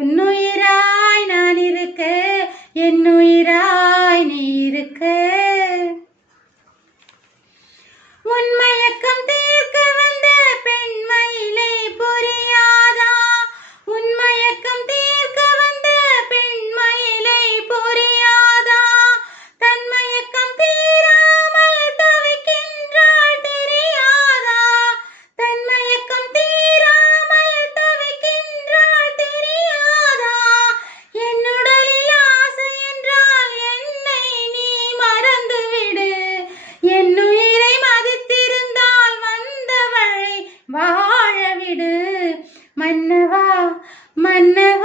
உன்னுயிராய் நான் இருக்க என்னுயிராய் நீ இருக்க உன்மயக்கம் தீர்க்க வந்த பெண்மயிலை புரியாதா உன்மயக்கம் தீர்க்க வந்த பெண்மயிலை புரியாதா தன்மயக்கம் தீராமல் தவிக்கின்றாள் தெரியாதா தன்மயக்கம் தீராமல் தவிக்கின்றாள் தெரியாதா என்னுடலில் ஆசை என்றால் என்னை நீ மறந்துவிடு என்னுயிரை மதித்திருந்தால் வந்த வழி வாழவிடு மன்னவா மன்னவா